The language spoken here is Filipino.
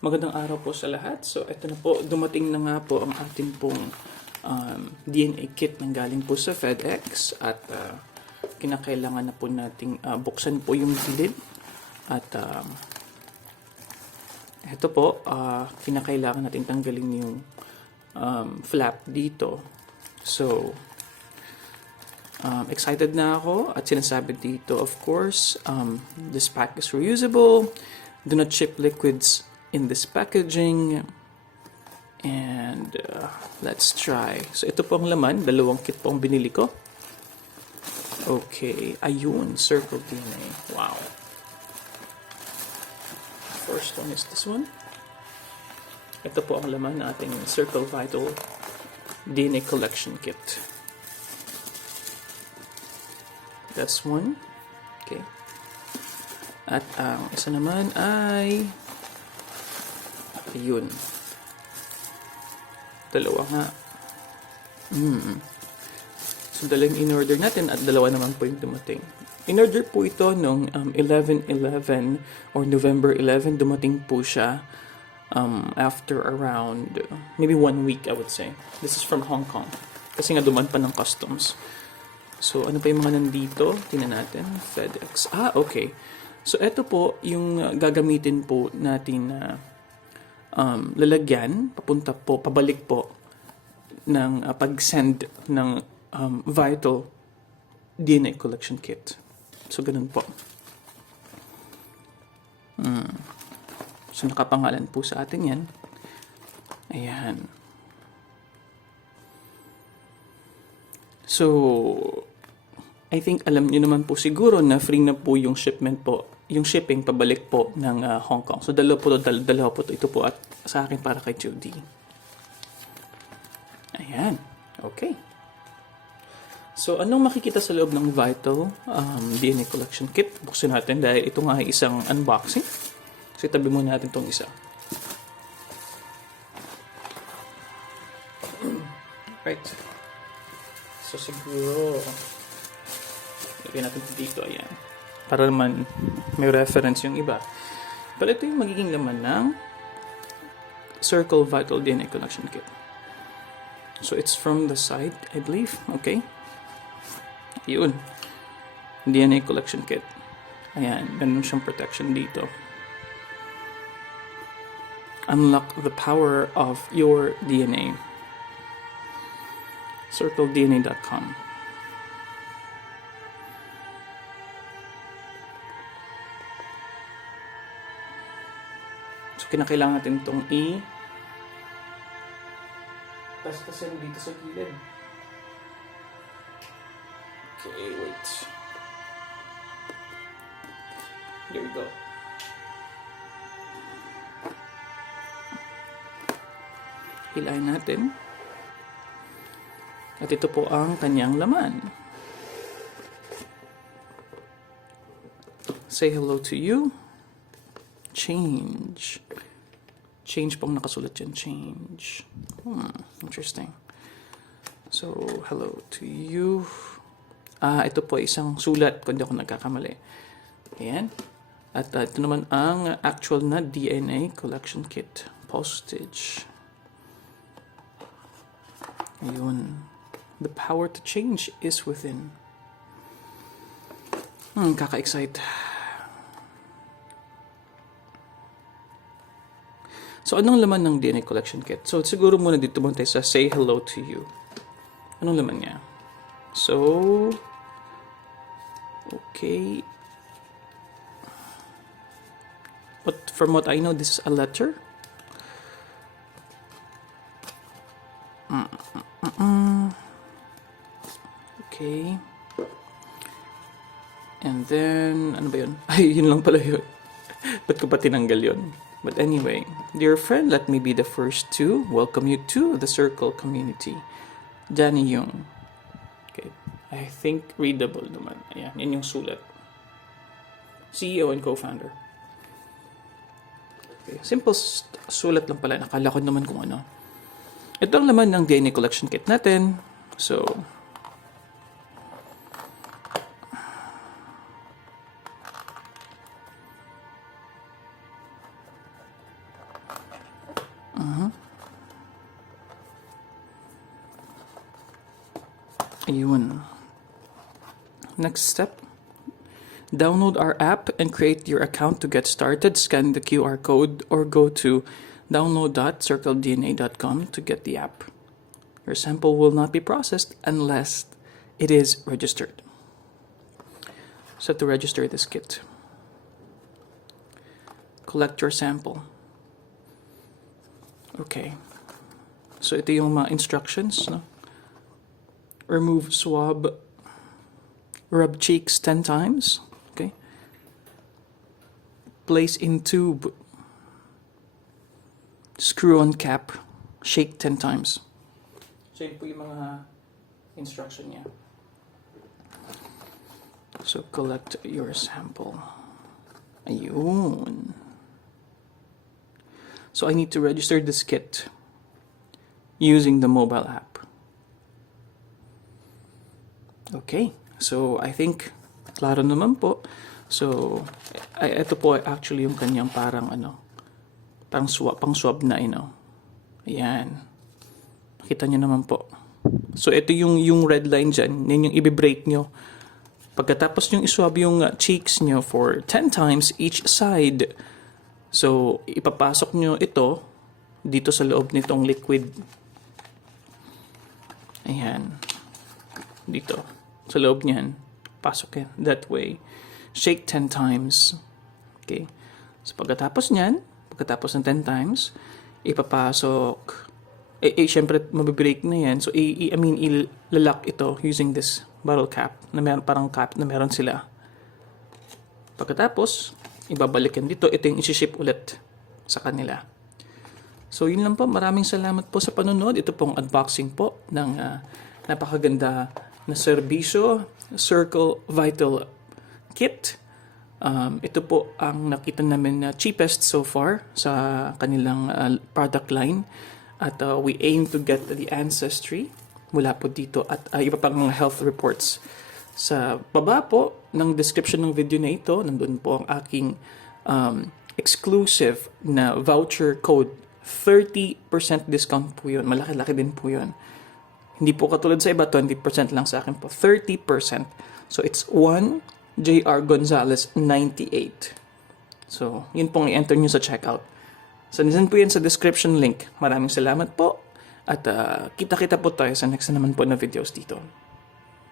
Magandang araw po sa lahat. So, ito na po, dumating na nga po ang ating pong DNA kit nang galing po sa FedEx at kinakailangan na po nating buksan po yung gilid at ito po, kinakailangan natin tanggalin yung flap dito. So, excited na ako at sinasabi dito, of course, this pack is reusable. Do not ship liquids in this packaging. And let's try. So ito po ang laman, dalawang kit po ang binili ko. Okay, ayun, circle DNA. Wow. First one is this one. Ito po ang laman ng ating Circle Vital DNA Collection Kit. That's one. Okay. At ang isa naman ay ayun. Dalawa nga. So, dalawang in-order natin at dalawa naman po yung dumating. In-order po ito nung 11/11 or November 11. Dumating po siya after around maybe 1 week, I would say. This is from Hong Kong. Kasi nga duman pa ng customs. So, ano pa yung mga nandito? Tingnan natin. FedEx. Okay. So, ito po yung gagamitin po natin na lalagyan, papunta po, pabalik po ng pag-send ng Vital DNA Collection Kit. So, ganun po. So, nakapangalan po sa atin yan. Ayan. So, I think alam niyo naman po siguro na free na po yung shipment po, yung shipping pabalik po ng Hong Kong. So, dalawa po to. Ito po at sa akin para kay Judy. Ayan. Okay. So, anong makikita sa loob ng Vital DNA Collection Kit? Buksan natin dahil ito nga ay isang unboxing. So, itabi muna natin itong isa. Right. So, siguro lagyan natin dito. Ayan. Para naman may reference yung iba. Pero ito yung magiging laman ng Circle Vital DNA Collection Kit. So, it's from the side, I believe. Okay. Yun. DNA Collection Kit. Ayan. Ganun siyang protection dito. Unlock the power of your DNA. CircleDNA.com. So, kinakailangan natin itong tas-tasin dito sa gilid. Okay, wait. There we go. Hilahin natin. At ito po ang kanyang laman. Say hello to you. Change. Change pong nakasulat yan. Change. Interesting. So, hello to you. Ito po isang sulat kung di ako nagkakamali. Ayan. At ito naman ang actual na DNA Collection Kit. Postage. Ayun. The power to change is within. Kaka-excite. So, anong laman ng DNA Collection Kit? So, siguro muna dito muna tayo sa say hello to you. Anong laman niya? So, okay. But from what I know, this is a letter. Okay. And then, ano ba yun? Ay, yun lang pala yun. Ba't ko pa tinanggal yun? But anyway, dear friend, let me be the first to welcome you to the Circle community. Danny Yung. Okay. I think readable naman. Ayan, yun yung sulat. CEO and co-founder. Okay. Simple sulat lang pala. Nakala ko naman kung ano. Ito ang laman ng DNA Collection Kit natin. So, Ayun. Next step, download our app and create your account to get started. Scan the QR code or go to download.circledna.com to get the app. Your sample will not be processed unless it is registered. So to register this kit, collect your sample. Okay. So ito yung mga instructions, no? Remove swab, rub cheeks 10 times, okay? Place in tube, screw on cap, shake 10 times. So yun po yung mga instruction niya. So collect your sample. Ayun. So I need to register this kit using the mobile app. Okay, so I think klaro naman po. So ito po actually yung kanyang parang pang swab na Ayan. Nakita niyo naman po. So ito yung red line dyan. Yan yung i-break nyo. Pagkatapos yung iswab yung cheeks nyo for 10 times each side. So ipapasok nyo ito dito sa loob nitong liquid. Ayan. Dito. Sa loob niyan. Pasok yan. That way. Shake 10 times. Okay. So pagkatapos niyan, pagkatapos ng 10 times, ipapasok. Syempre, mabibreak na yan. So, ilalak ito using this bottle cap na meron, parang cap na meron sila. Pagkatapos, ibabalik yan dito. Ito yung isi-ship ulit sa kanila. So, yun lang po. Maraming salamat po sa panonood. Ito pong unboxing po ng napakaganda na serbisyo, Circle Vital Kit. Ito po ang nakita namin na cheapest so far sa kanilang product line. At we aim to get the ancestry mula po dito at iba pang mga health reports. Sa baba po ng description ng video na ito, nandun po ang aking exclusive na voucher code. 30% discount po yun. Malaki-laki din po yun. Hindi po katulad sa iba, 20% lang sa akin po. 30%. So it's 1 JR Gonzalez 98. So, yun pong i-enter nyo sa checkout. So, nandun po yan sa description link. Maraming salamat po. At kita-kita po tayo sa next na naman po na videos dito.